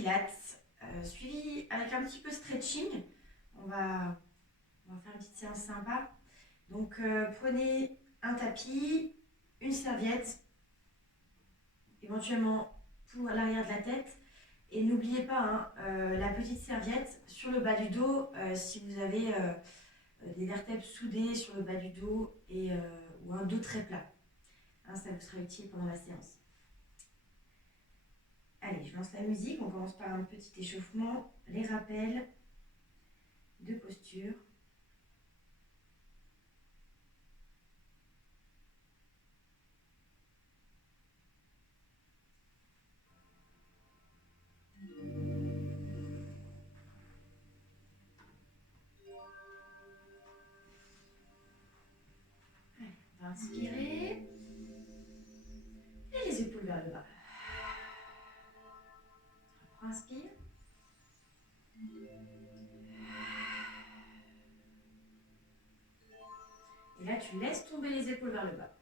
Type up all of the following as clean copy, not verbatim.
pilates, suivi avec un petit peu stretching. On va faire une petite séance sympa. Donc prenez un tapis, une serviette, éventuellement pour l'arrière de la tête. Et n'oubliez pas la petite serviette sur le bas du dos si vous avez des vertèbres soudées sur le bas du dos ou un dos très plat. Ça vous sera utile pendant la séance. Allez, je lance la musique. On commence par un petit échauffement, les rappels de posture. Allez, on va inspirer. Et les épaules vers le bas. Inspire. Et là, tu laisses tomber les épaules vers le bas.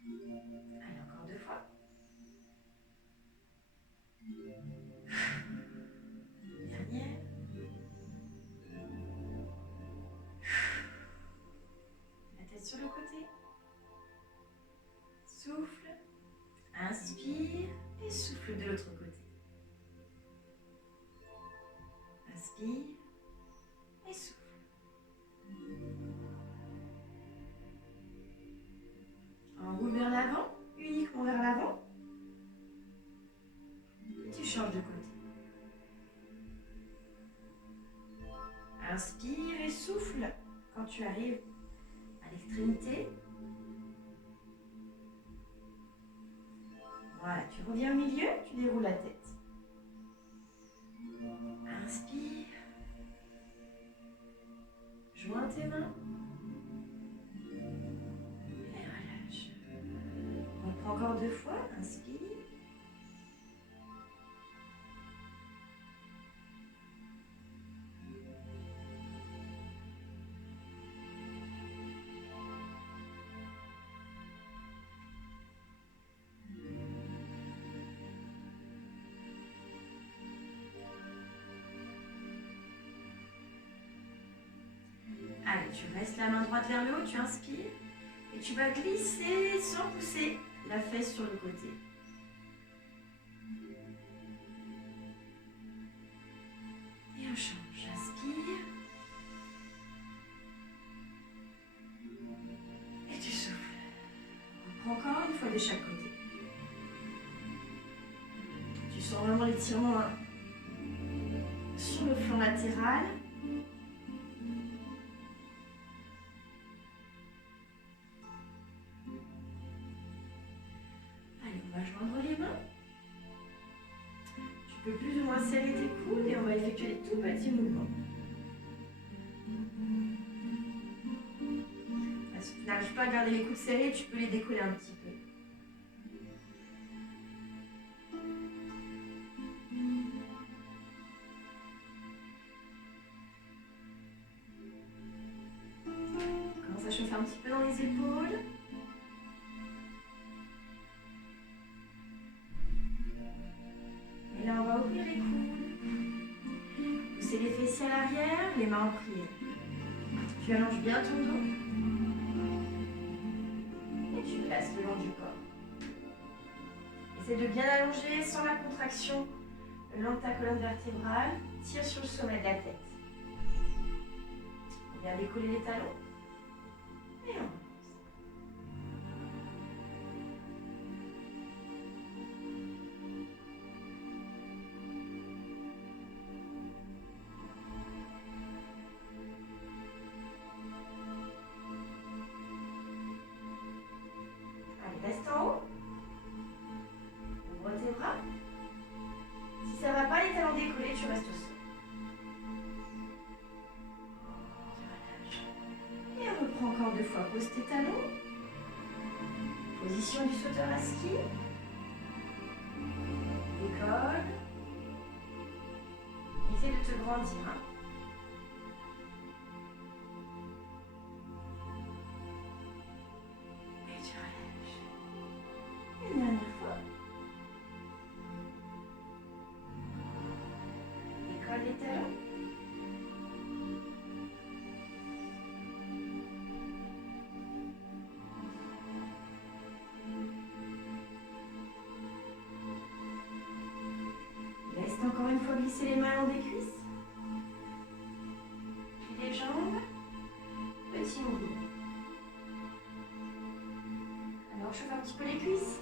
Allez, encore 2 fois. Dernière. La tête sur le côté. Souffle. Inspire et souffle de l'autre côté. Inspire et souffle. Enroule vers l'avant, uniquement vers l'avant. Tu changes de côté. Inspire et souffle quand tu arrives à l'extrémité. Voilà, tu reviens au milieu, tu déroules la tête. Inspire. Joins tes mains. Et relâche. On reprend encore 2 fois. Inspire. Allez, tu restes la main droite vers le haut, tu inspires. Et tu vas glisser sans pousser la fesse sur le côté. Et on change. Inspire. Et tu souffles. On reprend encore une fois de chaque côté. Tu sens vraiment l'étirement sur le flanc latéral. Allez, on va joindre les mains. Tu peux plus ou moins serrer tes coudes et on va effectuer des tout petits mouvements. Si tu n'arrives pas à garder les coudes serrés, tu peux les décoller un petit peu. Commence à chauffer un petit peu dans les épaules. Et là, on va ouvrir les coudes. Pousser les fessiers à l'arrière, les mains en prière. Tu allonges bien ton dos. Et tu places le long du corps. Essaie de bien allonger sans la contraction le long de ta colonne vertébrale. Tire sur le sommet de la tête. On vient décoller les talons. Et on avance. Allez, reste en haut. Ouvre tes bras. Si ça ne va pas, les talons décollés, tu restes au sol. Tu relâches. Et on reprend encore 2 fois. Pose tes talons. Position du sauteur à ski. Décolle. Essaie de te grandir. Et tu relâches. Une dernière fois. colle les talons. Laisse encore une fois glisser les mains long des cuisses. Puis les jambes. Petit mouvement. Alors chauffe un petit peu les cuisses.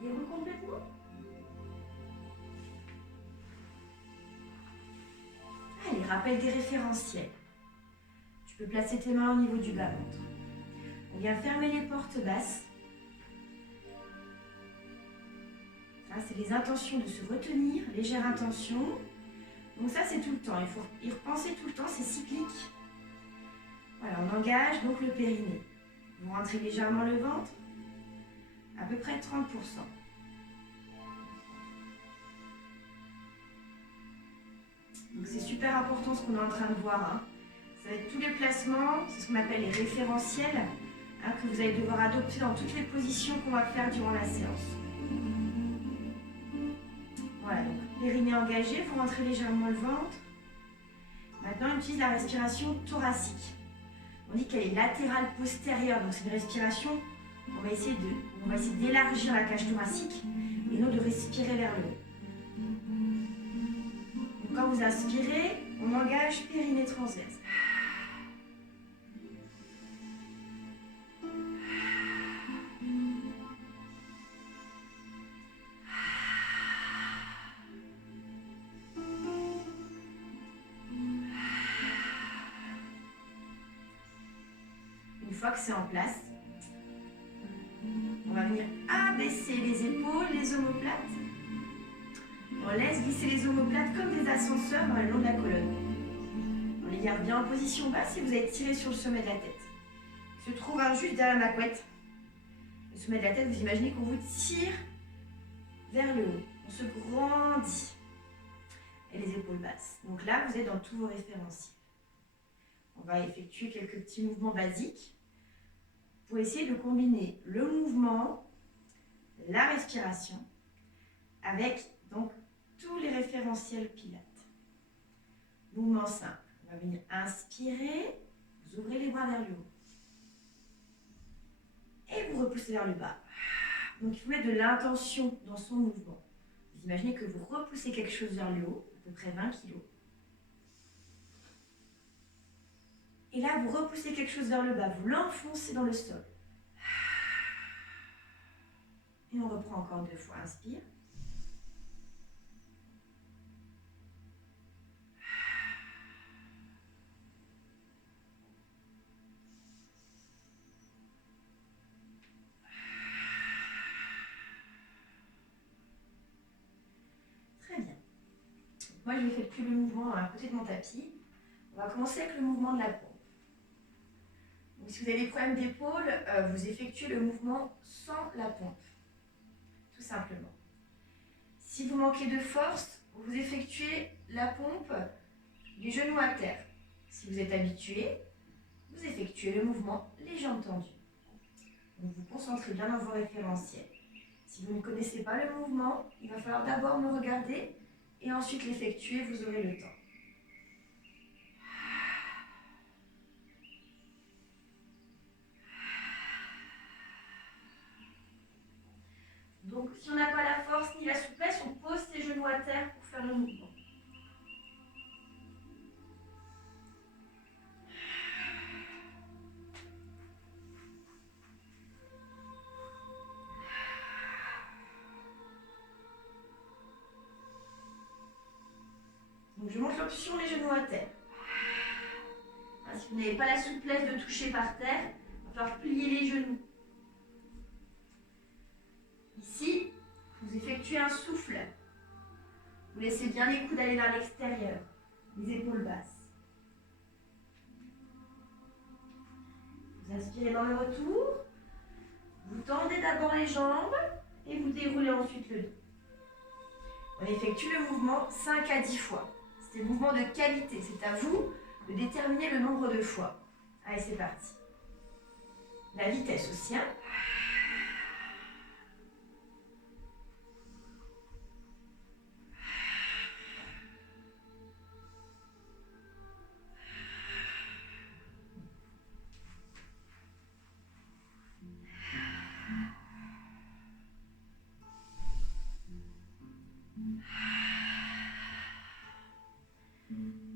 Déroule complètement. Allez, rappel des référentiels. Tu peux placer tes mains au niveau du bas-ventre. On vient fermer les portes basses. Ça, c'est les intentions de se retenir, légère intention. Donc ça, c'est tout le temps. Il faut y repenser tout le temps, c'est cyclique. Voilà, on engage donc le périnée. Vous rentrez légèrement le ventre. À peu près 30%. Donc c'est super important ce qu'on est en train de voir. Hein. Ça va être tous les placements, c'est ce qu'on appelle les référentiels, hein, que vous allez devoir adopter dans toutes les positions qu'on va faire durant la séance. Voilà, donc périnée engagé, vous rentrez légèrement le ventre. Maintenant, on utilise la respiration thoracique. On dit qu'elle est latérale postérieure, donc c'est une respiration. On va essayer d'élargir la cage thoracique et non de respirer vers le haut. Donc quand vous inspirez, on engage périnée transverse. Une fois que c'est en place, on va venir abaisser les épaules, les omoplates. On laisse glisser les omoplates comme des ascenseurs dans le long de la colonne. On les garde bien en position basse et vous allez tirer sur le sommet de la tête. Il se trouve juste derrière ma couette. Le sommet de la tête, vous imaginez qu'on vous tire vers le haut. On se grandit. Et les épaules basses. Donc là, vous êtes dans tous vos référentiels. On va effectuer quelques petits mouvements basiques pour essayer de combiner le mouvement, la respiration, avec donc tous les référentiels pilates. Mouvement simple. On va venir inspirer, vous ouvrez les bras vers le haut. Et vous repoussez vers le bas. Donc il faut mettre de l'intention dans son mouvement. Vous imaginez que vous repoussez quelque chose vers le haut, à peu près 20 kg. Et là, vous repoussez quelque chose vers le bas, vous l'enfoncez dans le sol. Et on reprend encore 2 fois. Inspire. Très bien. Moi, je vais effectuer le mouvement à côté de mon tapis. On va commencer avec le mouvement de la pompe. Donc, si vous avez des problèmes d'épaule, vous effectuez le mouvement sans la pompe. Tout simplement. Si vous manquez de force, vous effectuez la pompe, les genoux à terre. Si vous êtes habitué, vous effectuez le mouvement les jambes tendues. Donc vous concentrez bien dans vos référentiels. Si vous ne connaissez pas le mouvement, il va falloir d'abord me regarder et ensuite l'effectuer, vous aurez le temps. Donc si on n'a pas la force ni la souplesse, on pose ses genoux à terre pour faire le mouvement. Donc je monte l'option les genoux à terre. Si vous n'avez pas la souplesse de toucher par terre, il va falloir plier les genoux. Ici, vous effectuez un souffle. Vous laissez bien les coudes aller vers l'extérieur, les épaules basses. Vous inspirez dans le retour. Vous tendez d'abord les jambes et vous déroulez ensuite le dos. On effectue le mouvement 5 à 10 fois. C'est des mouvements de qualité. C'est à vous de déterminer le nombre de fois. Allez, c'est parti. La vitesse aussi, hein.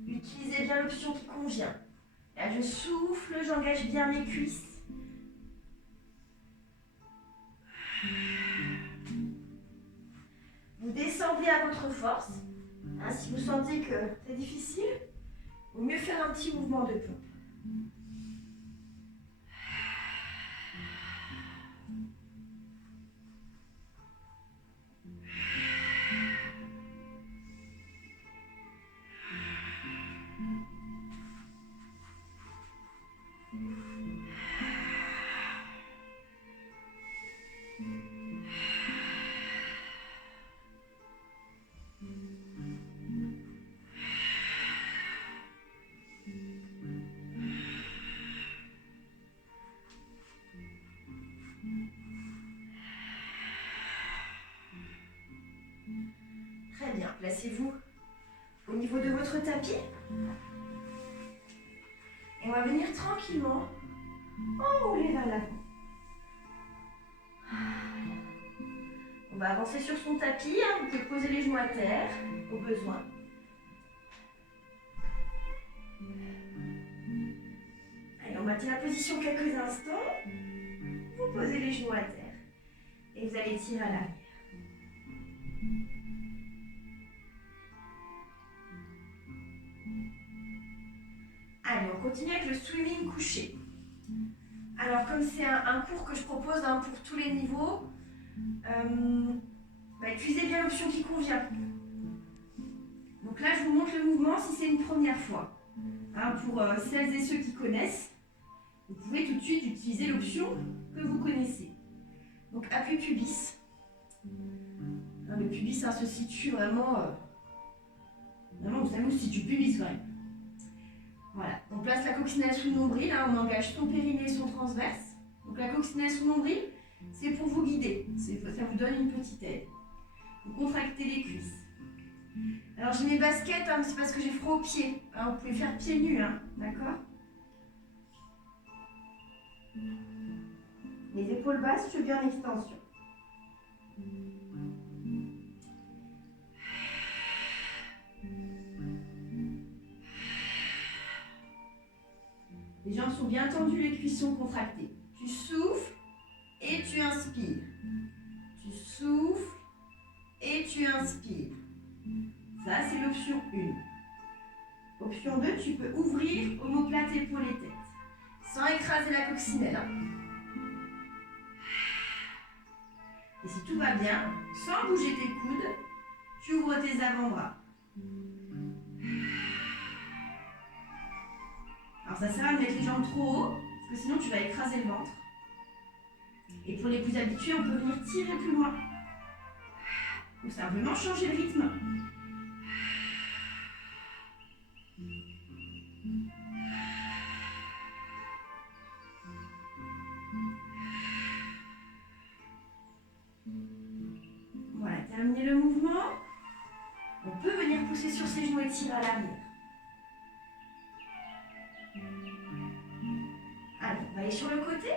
Utilisez bien l'option qui convient. Là, je souffle, j'engage bien mes cuisses. Vous descendez à votre force. Hein, si vous sentez que c'est difficile, il vaut mieux faire un petit mouvement de pompe. Très bien, placez-vous au niveau de votre tapis. Et on va venir tranquillement enrouler vers l'avant. On va avancer sur son tapis, hein. Vous pouvez poser les genoux à terre au besoin. Allez, on maintient la position quelques instants. Vous posez les genoux à terre et vous allez tirer à l'arrière. Allez, on continue avec le swimming couché. Alors, comme c'est un cours que je propose hein, pour tous les niveaux, utilisez bien l'option qui convient. Donc là, je vous montre le mouvement si c'est une première fois. Hein, pour celles et ceux qui connaissent, vous pouvez tout de suite utiliser l'option que vous connaissez. Donc, appui pubis. Hein, le pubis, ça se situe vraiment... vous savez où se situe le pubis quand même. Voilà, on place la coccinelle sous le nombril, hein, on engage son périnée et son transverse. Donc la coccinelle sous le nombril, c'est pour vous guider, ça vous donne une petite aide. Vous contractez les cuisses. Alors j'ai mes baskets, hein, mais c'est parce que j'ai froid aux pieds. Alors, vous pouvez faire pieds nus, hein, d'accord? Les épaules basses, cheveux en extension. Les jambes sont bien tendues, les cuisses sont contractées. Tu souffles et tu inspires. Tu souffles et tu inspires. Ça, c'est l'option 1. Option 2, tu peux ouvrir omoplate, épaules et tête. Sans écraser la coccinelle. Et si tout va bien, sans bouger tes coudes, tu ouvres tes avant-bras. Alors ça sert à mettre les jambes trop haut, parce que sinon tu vas écraser le ventre. Et pour les plus habitués, on peut venir tirer plus loin. Ou simplement changer le rythme. Voilà, terminé le mouvement. On peut venir pousser sur ses genoux et tirer à l'arrière. Allez, on va aller sur le côté.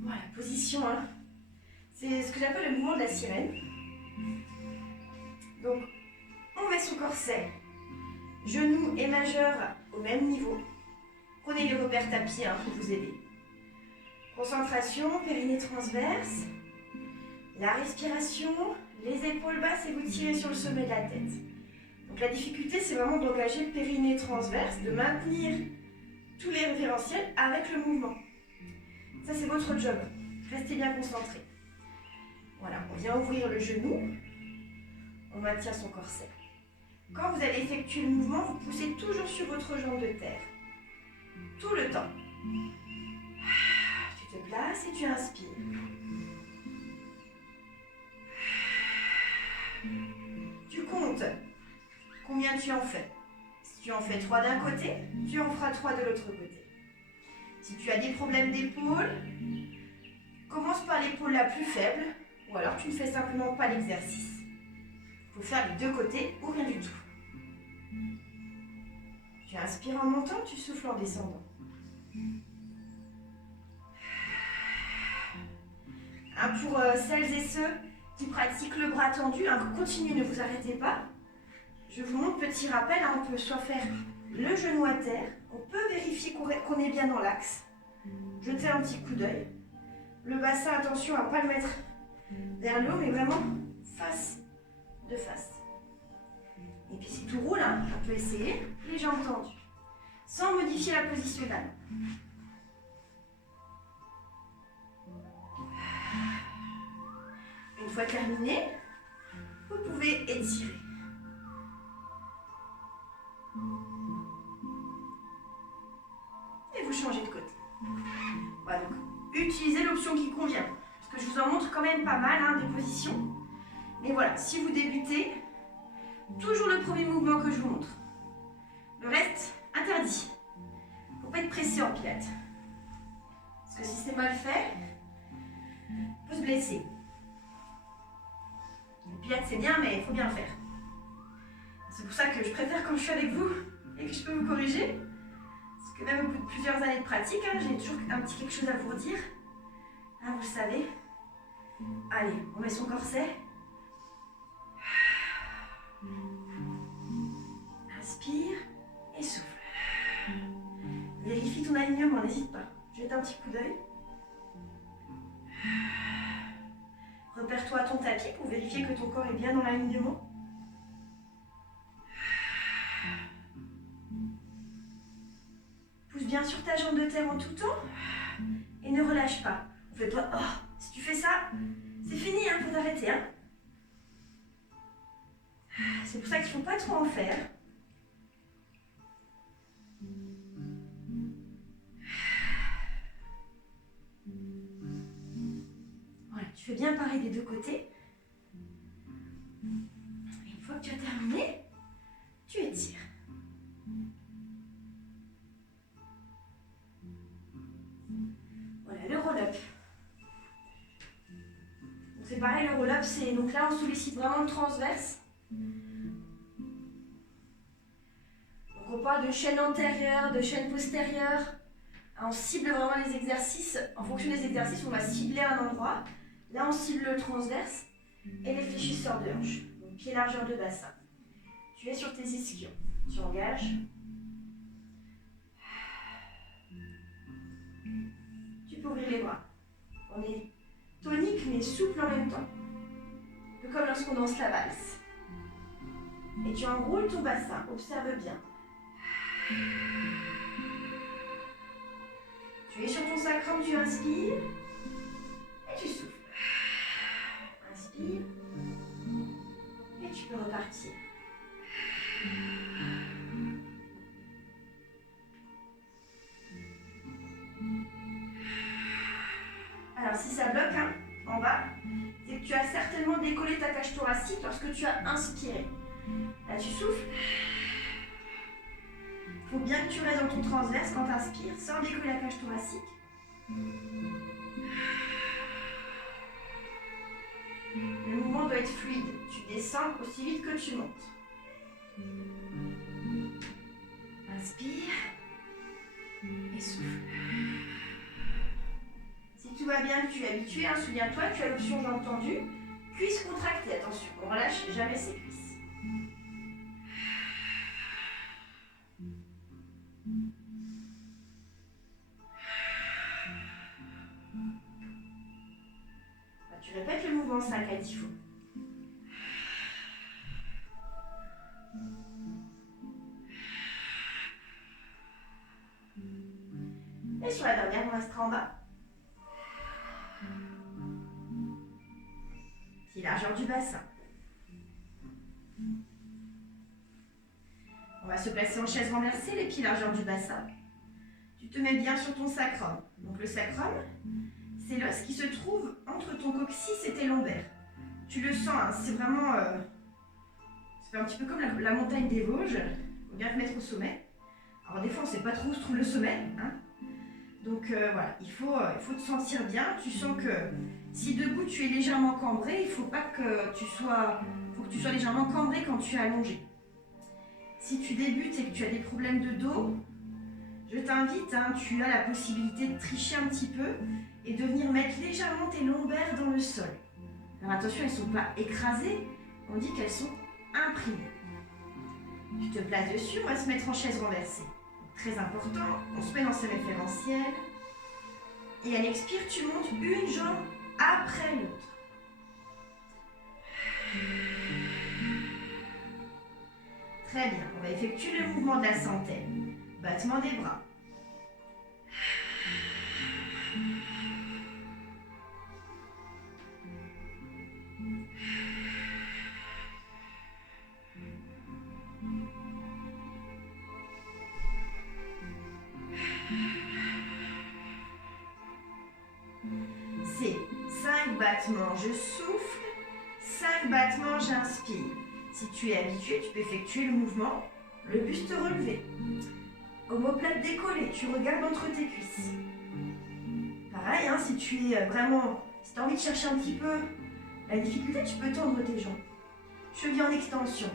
Voilà, position 1. C'est ce que j'appelle le mouvement de la sirène. Donc, on met son corset, genoux et majeur au même niveau. Prenez les repères tapis pour vous aider. Concentration, périnée transverse. La respiration, les épaules basses et vous tirez sur le sommet de la tête. Donc la difficulté, c'est vraiment d'engager le périnée transverse, de maintenir tous les référentiels avec le mouvement. Ça, c'est votre job. Restez bien concentrés. Voilà, on vient ouvrir le genou. On maintient son corset. Quand vous allez effectuer le mouvement, vous poussez toujours sur votre jambe de terre. Tout le temps. Tu te places et tu inspires. Tu comptes combien tu en fais. Si tu en fais 3 d'un côté, tu en feras 3 de l'autre côté. Si tu as des problèmes d'épaule, commence par l'épaule la plus faible, ou alors tu ne fais simplement pas l'exercice. Il faut faire les 2 côtés ou rien du tout. Tu inspires en montant, tu souffles en descendant. Pour celles et ceux qui pratiquent le bras tendu, continuez, ne vous arrêtez pas. Je vous montre, petit rappel, on peut soit faire le genou à terre, on peut vérifier qu'on est bien dans l'axe, jeter un petit coup d'œil. Le bassin, attention à ne pas le mettre vers le haut, mais vraiment face de face. Et puis si tout roule, on peut essayer les jambes tendues, sans modifier la position d'âme. Une fois terminé, vous pouvez étirer. Et vous changez de côté. Voilà, donc utilisez l'option qui convient. Parce que je vous en montre quand même pas mal des positions. Mais voilà, si vous débutez, toujours le premier mouvement que je vous montre. Le reste, interdit. Il ne faut pas être pressé en pilates. Parce que si c'est mal fait, on peut se blesser. Le pilates c'est bien, mais il faut bien le faire. C'est pour ça que je préfère quand je suis avec vous et que je peux vous corriger. Parce que même au bout de plusieurs années de pratique, j'ai toujours un petit quelque chose à vous redire. Vous le savez. Allez, on met son corset. Inspire et souffle. Vérifie ton alignement, n'hésite pas. Jette un petit coup d'œil. Repère-toi à ton tapis pour vérifier que ton corps est bien dans l'alignement. Pousse bien sur ta jambe de terre en tout temps et ne relâche pas. On fait pas, si tu fais ça, c'est fini, il faut t'arrêter. C'est pour ça qu'il ne faut pas trop en faire. Voilà, tu fais bien pareil des 2 côtés. Et une fois que tu as terminé, tu étires. Voilà, le roll-up. C'est pareil, le roll-up, c'est... Donc là, on sollicite vraiment le transverse. Donc on parle de chaîne antérieure, de chaîne postérieure. On cible vraiment les exercices. En fonction des exercices, on va cibler un endroit. Là, on cible le transverse et les fléchisseurs de hanche. Donc pied largeur de bassin. Tu es sur tes ischions. Tu engages. Tu peux ouvrir les bras. On est tonique mais souple en même temps. Un peu comme lorsqu'on danse la valse. Et tu enroules ton bassin. Observe bien. Tu es sur ton sacrum, tu inspires. Et tu souffles. Inspire. Et tu peux repartir. Alors si ça bloque en bas, c'est que tu as certainement décollé ta cage thoracique lorsque tu as inspiré. Là tu souffles. Il faut bien que tu restes dans ton transverse quand tu inspires, sans décoller la cage thoracique. Le mouvement doit être fluide. Tu descends aussi vite que tu montes. Inspire et souffle. Si tout va bien, que tu es habitué, souviens-toi, tu as l'option jambes tendues, cuisses contractées, attention, on ne relâche jamais ses cuisses. Tu répètes le mouvement 5 à 10 fois. Et sur la dernière, on restera en bas. Pied largeur du bassin. On va se placer en chaise renversée, les pieds largeur du bassin. Tu te mets bien sur ton sacrum. Donc le sacrum, c'est l'os qui se trouve entre ton coccyx et tes lombaires. Tu le sens, hein, c'est vraiment... c'est un petit peu comme la montagne des Vosges. Il faut bien te mettre au sommet. Alors des fois, on ne sait pas trop où se trouve le sommet. Hein. Donc voilà, il faut te sentir bien. Tu sens que si debout, tu es légèrement cambré, il faut que tu sois légèrement cambré quand tu es allongé. Si tu débutes et que tu as des problèmes de dos, je t'invite, hein, tu as la possibilité de tricher un petit peu et de venir mettre légèrement tes lombaires dans le sol. Alors attention, elles ne sont pas écrasées, on dit qu'elles sont imprimées. Tu te places dessus, on va se mettre en chaise renversée. Très important, on se met dans ce référentiel. Et à l'expire, tu montes une jambe après l'autre. Très bien, on va effectuer le mouvement de la centaine. Battement des bras. C'est 5 battements, je souffle, 5 battements, j'inspire. Si tu es habitué, tu peux effectuer le mouvement, le buste relevé. Omoplate décollée, tu regardes entre tes cuisses. Pareil, hein, si tu es vraiment, si tu as envie de chercher un petit peu la difficulté, tu peux tendre tes jambes. Cheville en extension.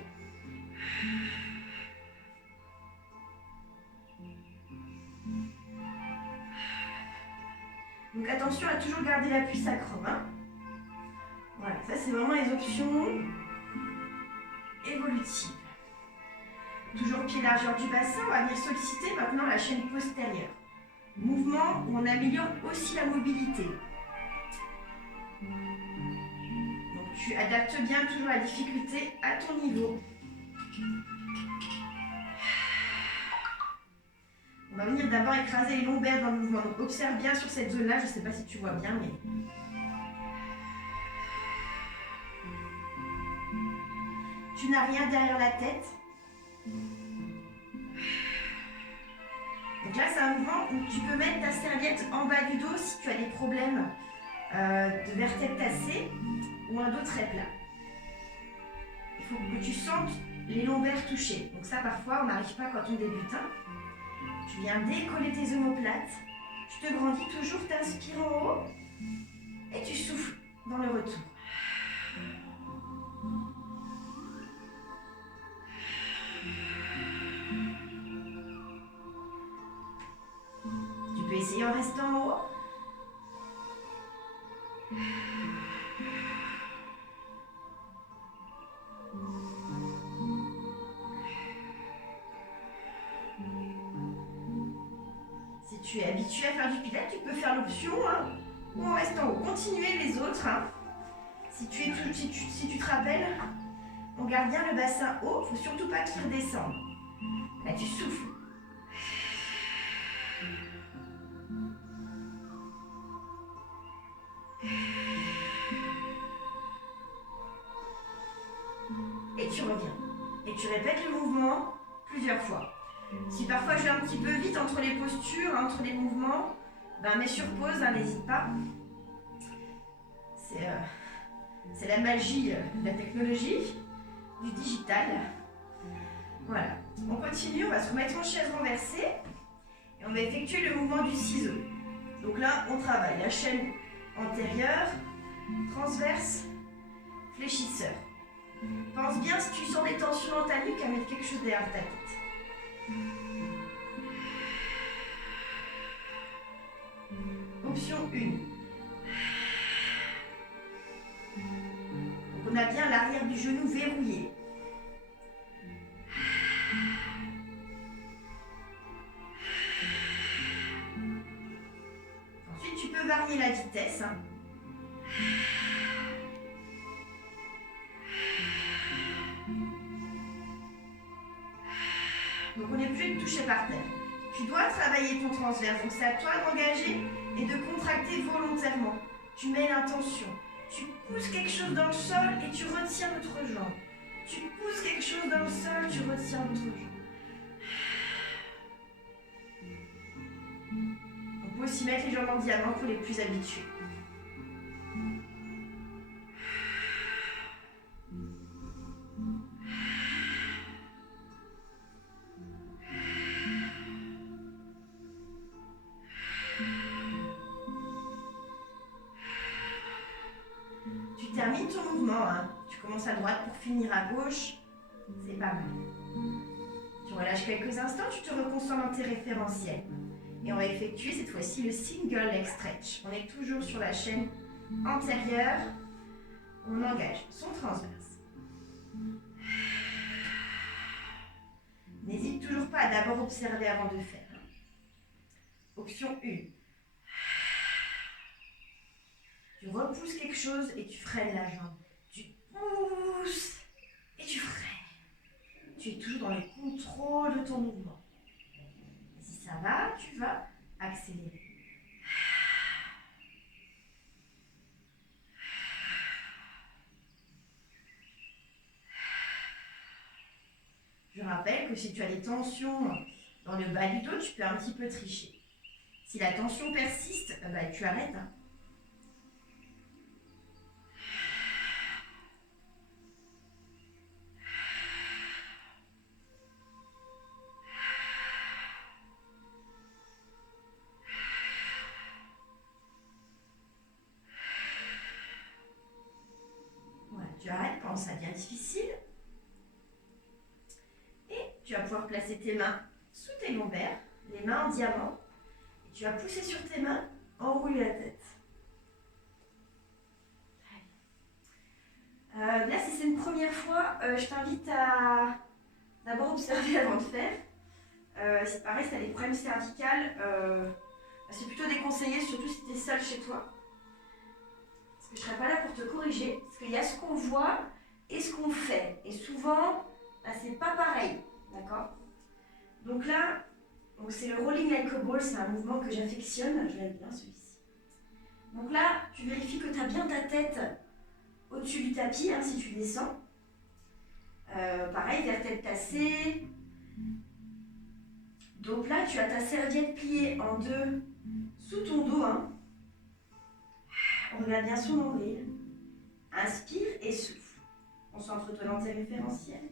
Donc attention à toujours garder l'appui sacrum. Hein. Voilà, ça c'est vraiment les options évolutives. Toujours pied largeur du bassin, on va venir solliciter maintenant la chaîne postérieure. Mouvement où on améliore aussi la mobilité. Donc tu adaptes bien toujours la difficulté à ton niveau. On va venir d'abord écraser les lombaires dans le mouvement. Donc observe bien sur cette zone-là, je ne sais pas si tu vois bien, mais... Tu n'as rien derrière la tête. Donc là, c'est un mouvement où tu peux mettre ta serviette en bas du dos si tu as des problèmes de vertèbre tassée ou un dos très plat. Il faut que tu sentes les lombaires touchés. Donc ça, parfois, on n'arrive pas quand on débute. Hein. Tu viens décoller tes omoplates. Tu te grandis toujours, tu inspires en haut et tu souffles dans le retour. Tu peux essayer en restant en haut. Si tu es habitué à faire du pilates, tu peux faire l'option hein, ou en restant en haut. Continuez les autres. Hein. Si tu te rappelles, on garde bien le bassin haut, il ne faut surtout pas qu'il redescende. Là, tu souffles. Et tu reviens. Et tu répètes le mouvement plusieurs fois. Si parfois je vais un petit peu vite entre les postures, entre les mouvements, ben mets sur pause, hein, n'hésite pas. C'est la magie de la technologie, du digital. Voilà. On continue, on va se remettre en chaise renversée et on va effectuer le mouvement du ciseau. Donc là, on travaille la chaîne antérieure, transverse, fléchisseur. Pense bien si tu sens des tensions dans ta nuque à mettre quelque chose derrière ta tête. Option 1. Donc on a bien l'arrière du genou verrouillé. Ensuite, tu peux varier la vitesse. Hein. Donc on n'est plus de toucher par terre. Tu dois travailler ton transverse, donc c'est à toi d'engager et de contracter volontairement. Tu mets l'intention. Tu pousses quelque chose dans le sol et tu retires l'autre jambe. Tu pousses quelque chose dans le sol, tu retires l'autre jambe. Donc peux aussi mettre les jambes en diamant pour les plus habitués. Tu termines ton mouvement, hein. Tu commences à droite pour finir à gauche. C'est pas mal. Tu relâches quelques instants, tu te reconcentres dans tes référentiels. Et on va effectuer cette fois-ci le single leg stretch. On est toujours sur la chaîne antérieure. On engage son transverse. N'hésite toujours pas à d'abord observer avant de faire. Option 1. Tu repousses quelque chose et tu freines la jambe. Tu pousses et tu freines. Tu es toujours dans le contrôle de ton mouvement. Et si ça va, tu vas accélérer. Je rappelle que si tu as des tensions dans le bas du dos, tu peux un petit peu tricher. Si la tension persiste, tu arrêtes. Voilà, tu arrêtes quand ça devient difficile. Et tu vas pouvoir placer tes mains sous tes lombaires, les mains en diamant. Et tu vas pousser sur tes mains, enrouler la tête. Là, si c'est une première fois, je t'invite à d'abord observer avant de faire. Si pareil, si tu as des problèmes cervicales, c'est plutôt déconseillé, surtout si tu es seul chez toi. Parce que je ne serai pas là pour te corriger. Parce qu'il y a ce qu'on voit et ce qu'on fait. Et souvent, c'est pas pareil. D'accord? Donc là, c'est le rolling like a ball, c'est un mouvement que j'affectionne. Je l'aime bien celui-ci. Donc là, tu vérifies que tu as bien ta tête au-dessus du tapis, hein, si tu descends. Pareil, vertèbre tassée. Donc là, tu as ta serviette pliée en deux sous ton dos. Hein. On regarde bien son nombril. Inspire et souffle. Concentre-toi dans tes référentiels.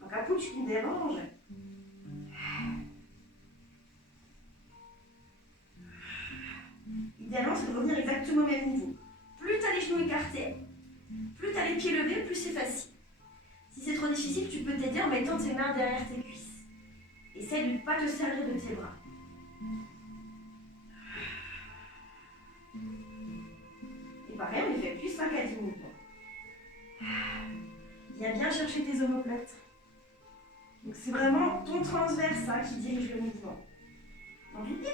Donc à coup, tu me déranges. Idéalement, c'est de revenir exactement au même niveau. Plus tu as les genoux écartés, plus tu as les pieds levés, plus c'est facile. Si c'est trop difficile, tu peux t'aider en mettant tes mains derrière tes cuisses. Essaye de ne pas te servir de tes bras. Et pareil, on les fait plus 5 à 10 mouvements. Viens bien chercher tes omoplates. Donc c'est vraiment ton transverse qui dirige le mouvement. Dans du pied.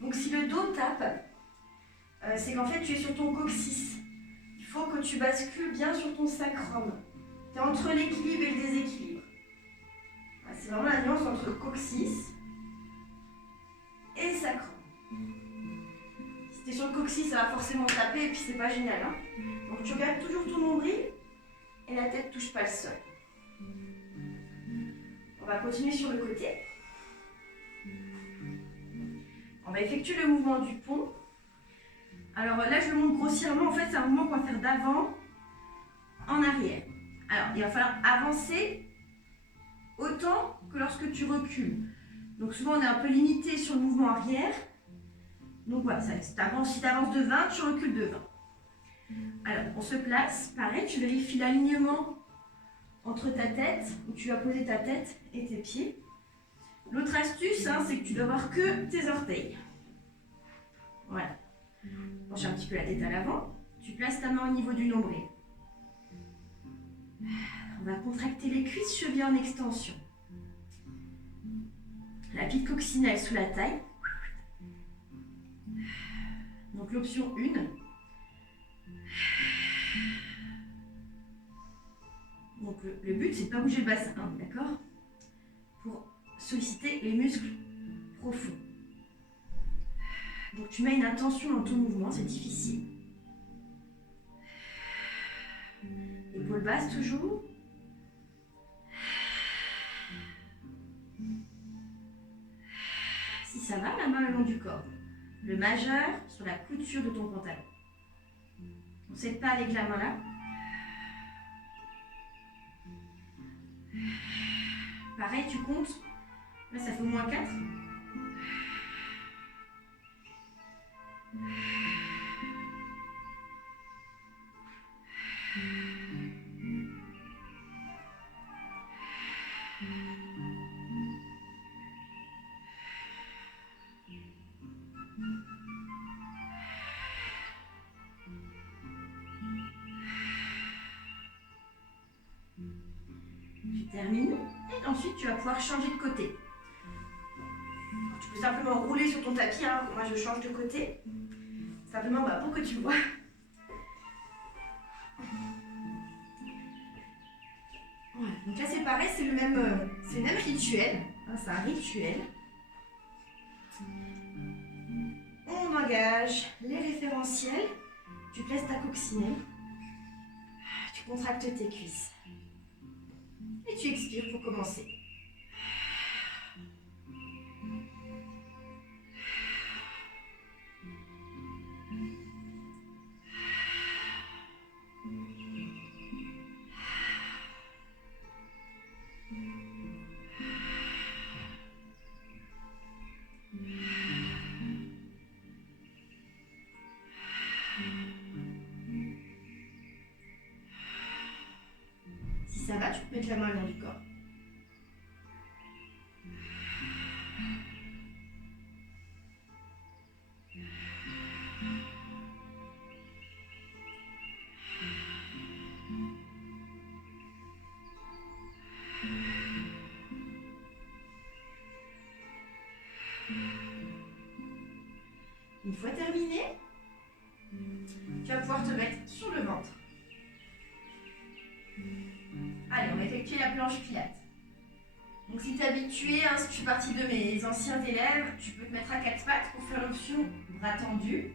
Donc si le dos tape, c'est qu'en fait tu es sur ton coccyx. Il faut que tu bascules bien sur ton sacrum. Tu es entre l'équilibre et le déséquilibre. C'est vraiment la nuance entre coccyx et sacrum. Si tu es sur le coccyx, ça va forcément taper et puis c'est pas génial. Hein. Donc tu regardes toujours ton nombril et la tête ne touche pas le sol. On va continuer sur le côté. On va effectuer le mouvement du pont. Alors là, je le montre grossièrement. En fait, c'est un mouvement qu'on va faire d'avant en arrière. Alors, il va falloir avancer autant que lorsque tu recules. Donc souvent, on est un peu limité sur le mouvement arrière. Donc voilà, si tu avances de 20, tu recules de 20. Alors, on se place. Pareil, tu vérifies l'alignement entre ta tête, où tu vas poser ta tête et tes pieds. L'autre astuce, c'est que tu dois avoir que tes orteils. Voilà. Penche un petit peu la tête à l'avant. Tu places ta main au niveau du nombril. On va contracter les cuisses, chevilles en extension. La pile coccinelle sous la taille. Donc l'option 1. Donc le but, c'est de ne pas bouger le bassin, d'accord? Pour solliciter les muscles profonds. Donc tu mets une intention dans ton mouvement, c'est difficile. Épaules basses toujours. Si ça va, la main le long du corps. Le majeur sur la couture de ton pantalon. On ne s'aide pas avec la main là. Pareil, tu comptes. Là, ça fait au moins 4. Tu termines et ensuite tu vas pouvoir changer de côté. Alors, tu peux simplement rouler sur ton tapis, hein. Moi je change de côté. Simplement pour que tu vois. Voilà. Donc là c'est pareil, c'est le même rituel. Hein, c'est un rituel. On engage les référentiels. Tu places ta coccinelle. Tu contractes tes cuisses. Et tu expires pour commencer. Si ça va, tu peux mettre la main le long du corps. Une fois terminé, tu vas pouvoir te mettre sur le ventre. Allez, on va effectuer la planche pilates. Donc si tu es habitué, si tu fais partie de mes anciens élèves, tu peux te mettre à 4 pattes pour faire l'option bras tendus.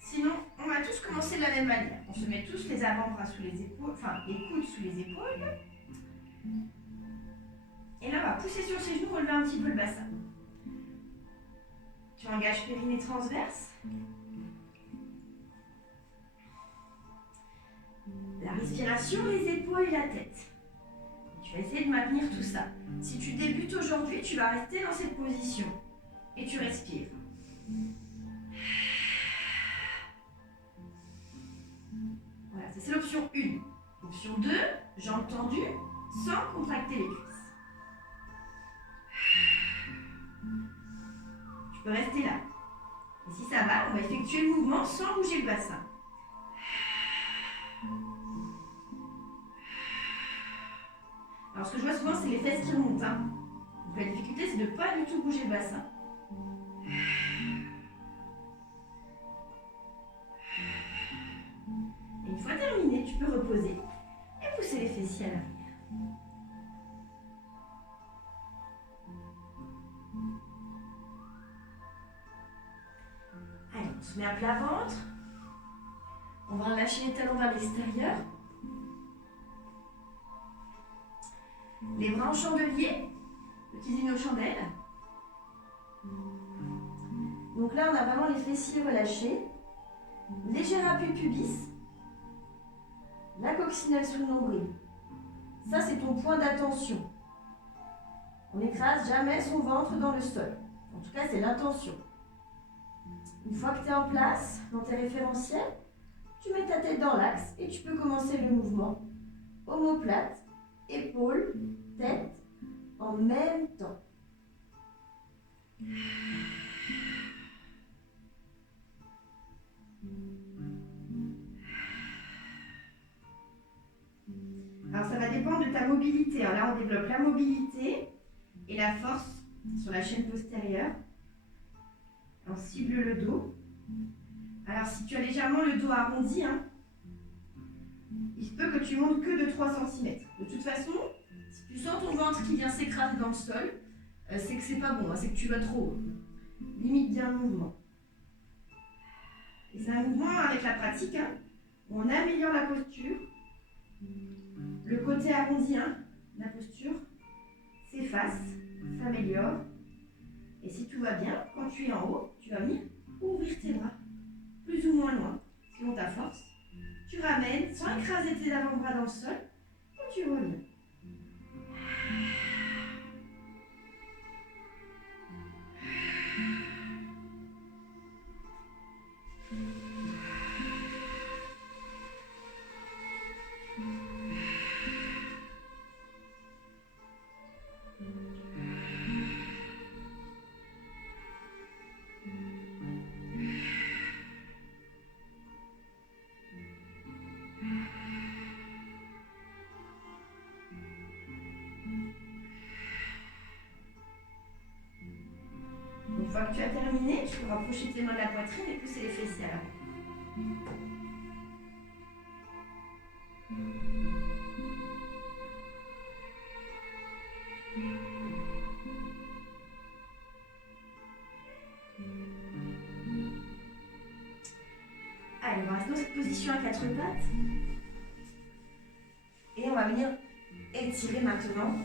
Sinon, on va tous commencer de la même manière. On se met tous les avant-bras sous les épaules, enfin les coudes sous les épaules. Et là, on va pousser sur ses genoux, relever un petit peu le bassin. Tu engages périnée transverse. La respiration, les épaules et la tête. Tu vas essayer de maintenir tout ça. Si tu débutes aujourd'hui, tu vas rester dans cette position. Et tu respires. Voilà, c'est l'option 1. Option 2, jambes tendues, sans contracter les cuisses. Tu peux rester là. Et si ça va, on va effectuer le mouvement sans bouger le bassin. Alors ce que je vois souvent, c'est les fesses qui remontent. Donc la difficulté, c'est de ne pas du tout bouger le bassin. Et une fois terminé, tu peux reposer et pousser les fessiers à l'arrière. Allez, on se met à plat ventre. On va relâcher les talons vers l'extérieur. Les bras en chandelier, utilisez nos chandelles. Donc là, on a vraiment les fessiers relâchés. Léger appui pubis. La coccinelle sous le nombril. Ça, c'est ton point d'attention. On n'écrase jamais son ventre dans le sol. En tout cas, c'est l'intention. Une fois que tu es en place, dans tes référentiels, tu mets ta tête dans l'axe et tu peux commencer le mouvement. Omoplate, épaules, tête, en même temps. Alors ça va dépendre de ta mobilité. Alors là, on développe la mobilité et la force sur la chaîne postérieure. On cible le dos. Alors si tu as légèrement le dos arrondi, il se peut que tu montes que de 3 cm. De toute façon, si tu sens ton ventre qui vient s'écraser dans le sol, c'est que c'est pas bon, c'est que tu vas trop haut. Limite bien le mouvement. Et c'est un mouvement avec la pratique. On améliore la posture. Le côté arrondi, hein, la posture s'efface, s'améliore. Et si tout va bien, quand tu es en haut, tu vas venir ouvrir tes bras, plus ou moins loin, selon ta force. Tu ramènes sans écraser tes avant-bras dans le sol et tu reviens. Une fois que tu as terminé, tu peux rapprocher tes mains de la poitrine et pousser les fessiers à l'avant. Allez, on va rester dans cette position à quatre pattes. Et on va venir étirer maintenant.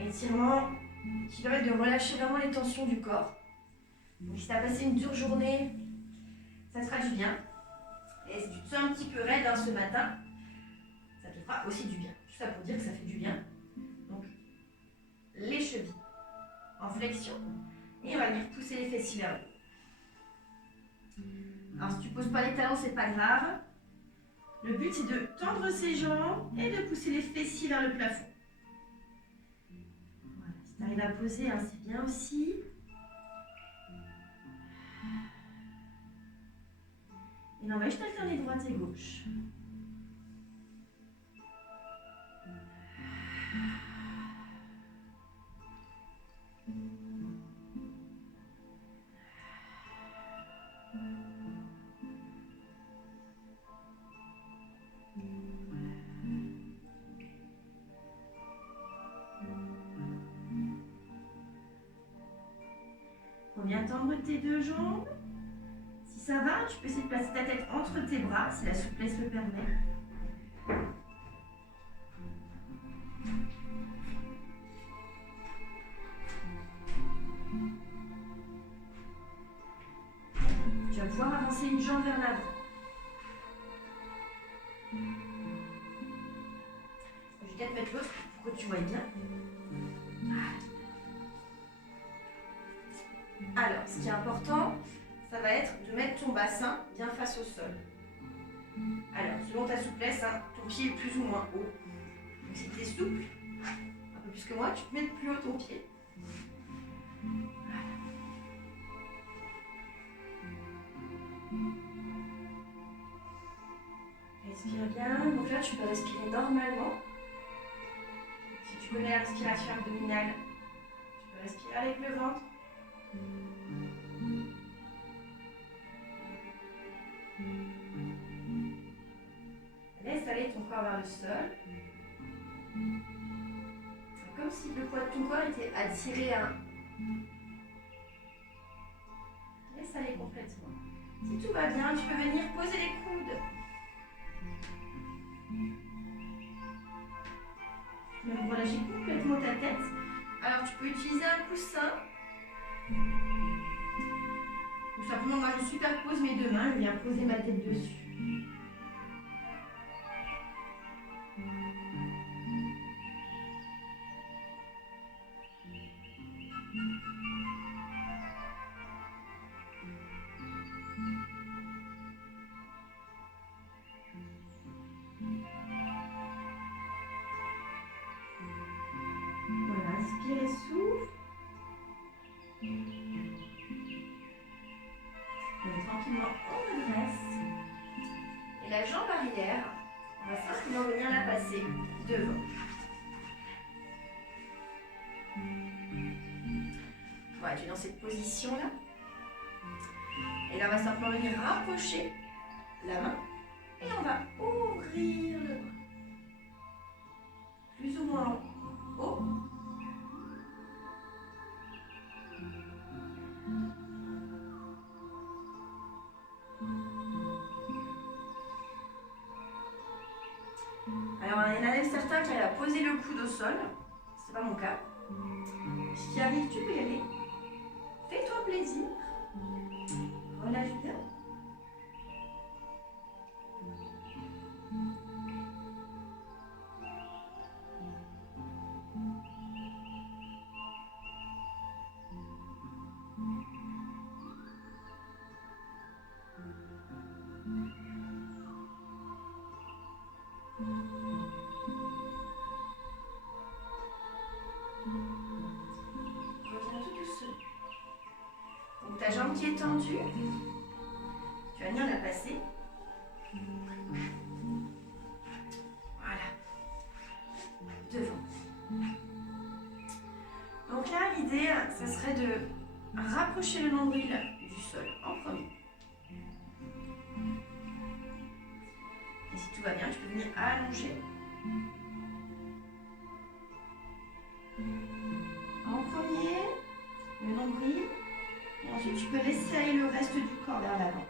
Étirement qui permet de relâcher vraiment les tensions du corps. Donc si tu as passé une dure journée, ça te fera du bien. Et si tu te sens un petit peu raide ce matin, ça te fera aussi du bien. Tout ça pour dire que ça fait du bien. Donc les chevilles en flexion. Et on va venir pousser les fessiers vers le haut. Alors si tu ne poses pas les talons, c'est pas grave. Le but c'est de tendre ses jambes et de pousser les fessiers vers le plafond. Voilà, si tu arrives à poser, hein, c'est bien aussi. Et là, on va juste alterner droite et gauche. Reviens tendre tes deux jambes. Si ça va, tu peux essayer de placer ta tête entre tes bras, si la souplesse le permet. Tu vas pouvoir avancer une jambe vers l'avant. Je vais peut-être mettre l'autre pour que tu vois bien. Alors, ce qui est important, ça va être de mettre ton bassin bien face au sol. Alors, selon ta souplesse, hein, ton pied est plus ou moins haut. Donc, si tu es souple, un peu plus que moi, tu peux mettre plus haut ton pied. Voilà. Respire bien. Donc là, tu peux respirer normalement. Si tu connais la respiration abdominale, tu peux respirer avec le ventre. Laisse aller ton corps vers le sol. C'est comme si le poids de ton corps était attiré à... Laisse aller complètement. Si tout va bien, tu peux venir poser les coudes. Même relâcher complètement ta tête. Alors tu peux utiliser un coussin. Ou simplement, moi je superpose mes deux mains, je viens poser ma tête dessus. Voilà, inspire et souffle. Et tranquillement, on redresse. Et la jambe arrière, on va simplement venir la passer devant. Voilà, tu es dans cette position-là. Et là, on va simplement venir rapprocher la main. Et on va ouvrir le bras. Plus ou moins haut. a certains qui arrivent à poser le coude au sol. C'est pas mon cas. Si tu y arrives, tu peux y aller. Fais-toi plaisir. Relâche bien. Reviens tout doucement. Donc ta jambe qui est tendue, tu vas venir la passer. Voilà. Devant. Donc là, l'idée, ça serait de rapprocher le nombril du sol en premier. Et si tout va bien, tu peux venir allonger. En premier, le nombril. Et ensuite, tu peux laisser aller le reste du corps vers l'avant.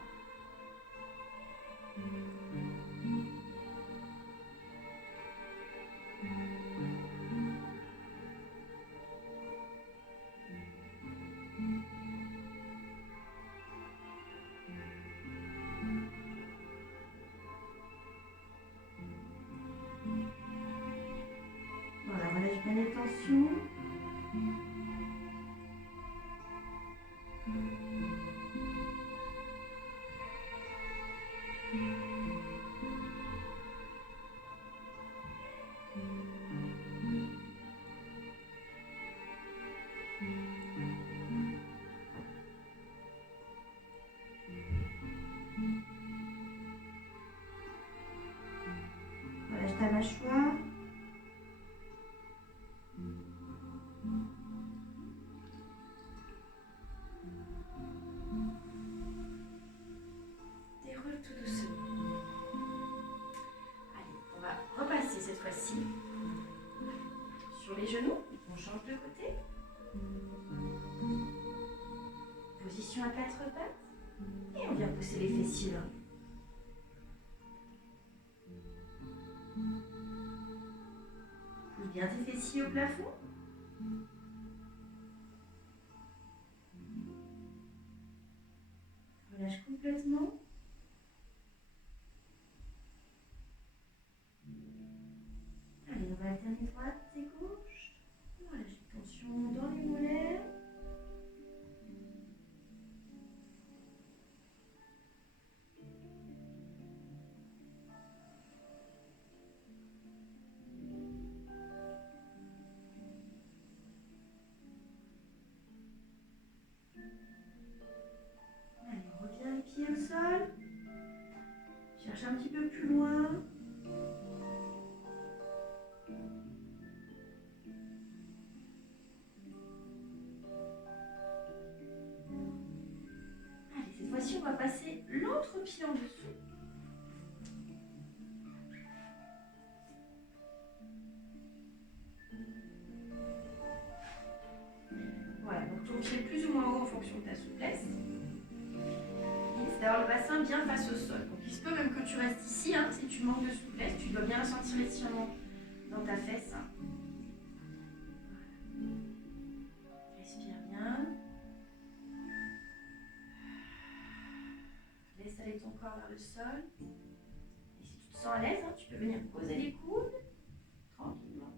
Voilà, relâche bien les tensions. Relâche ta mâchoire. Déroule tout doucement. Allez, on va repasser cette fois-ci sur les genoux. On change de côté. Position à quatre pattes. Et on vient pousser les fessiers là. Pousse bien tes fessiers au plafond. Relâche complètement. Allez, on va alterner droite et gauche. Relâche les tensions dans les mollets. Allez, on revient le pied au sol. Cherche un petit peu plus loin. Allez, cette fois-ci, on va passer l'autre pied en dessous. Voilà, donc ton pied plus ou moins haut en fonction de ta souplesse. C'est d'avoir le bassin bien face au sol. Donc il se peut même que tu restes ici, hein, si tu manques de souplesse, tu dois bien ressentir l'étirement dans ta fesse. Hein. Respire bien. Laisse aller ton corps vers le sol. Et si tu te sens à l'aise, hein, tu peux venir poser les coudes tranquillement.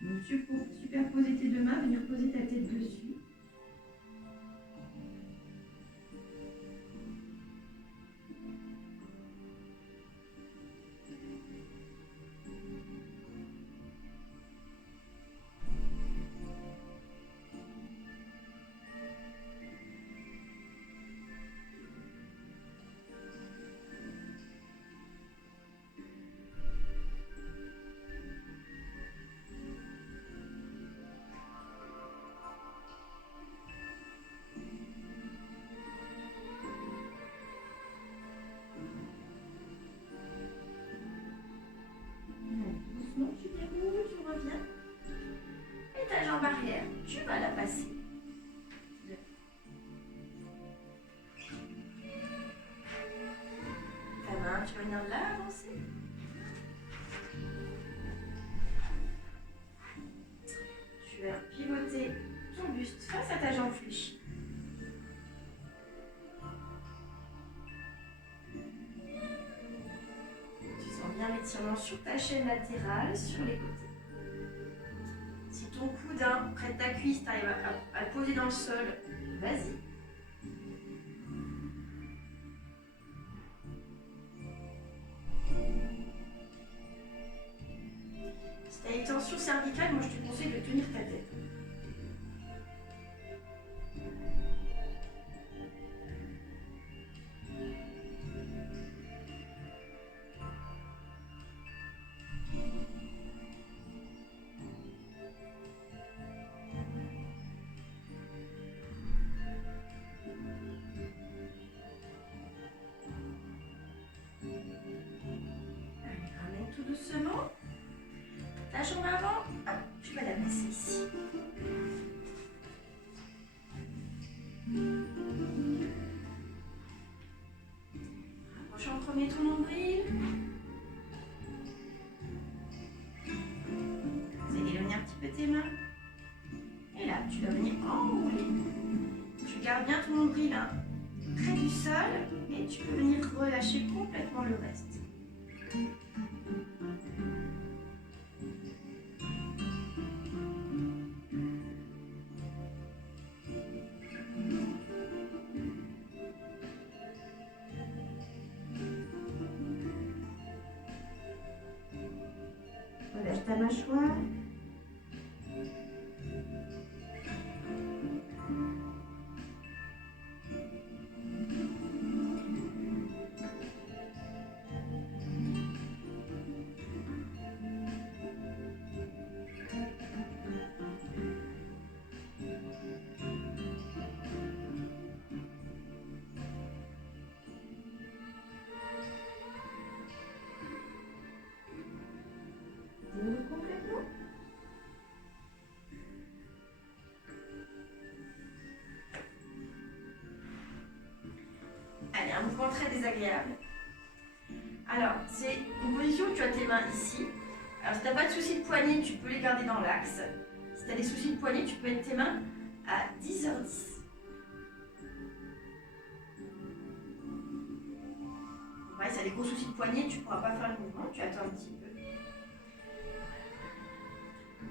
Donc superposer tes deux mains, venir poser ta tête dessus. étirement sur ta chaîne latérale, sur les côtés. Si ton coude près de ta cuisse, tu arrives à le poser dans le sol, vas-y. Si tu as une tension cervicale, moi je te conseille de tenir ta tête. Allez, ramène tout doucement. Ta jambe avant, hop, tu vas la placer ici. Rapproche en premier ton nombril. Vous allez éloigner un petit peu tes mains. Et là, tu vas venir enrouler. Tu gardes bien ton nombril près du sol et tu peux venir relâcher complètement le reste. Relâche ta mâchoire. Déroule complètement. Allez, un mouvement très désagréable. Alors, c'est une position où tu as tes mains ici. Alors, si tu n'as pas de soucis de poignet, tu peux les garder dans l'axe. Si tu as des soucis de poignet, tu peux mettre tes mains à 10h10. Ouais, si tu as des gros soucis de poignet, tu ne pourras pas faire le mouvement. Tu attends un petit peu.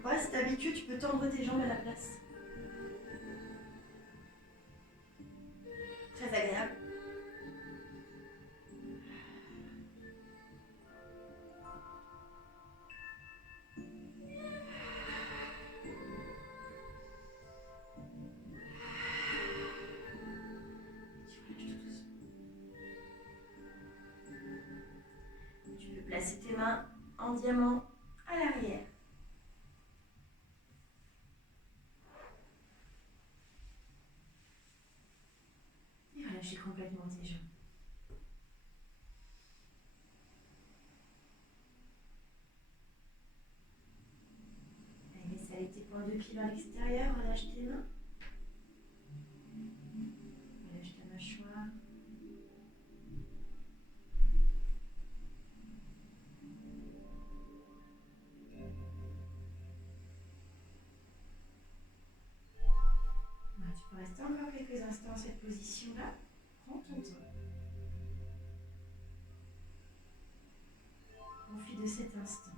Ouais, si tu es habitué, tu peux tendre tes jambes à la place. Très agréable. Tu peux placer tes mains en diamant à l'arrière. Et relâchez complètement tes jambes. Allez, laisse aller tes points de pied vers l'extérieur, relâche tes mains. Relâche ta mâchoire. Tu peux rester encore quelques instants dans cette position-là. Prends ton temps. Profite de cet instant.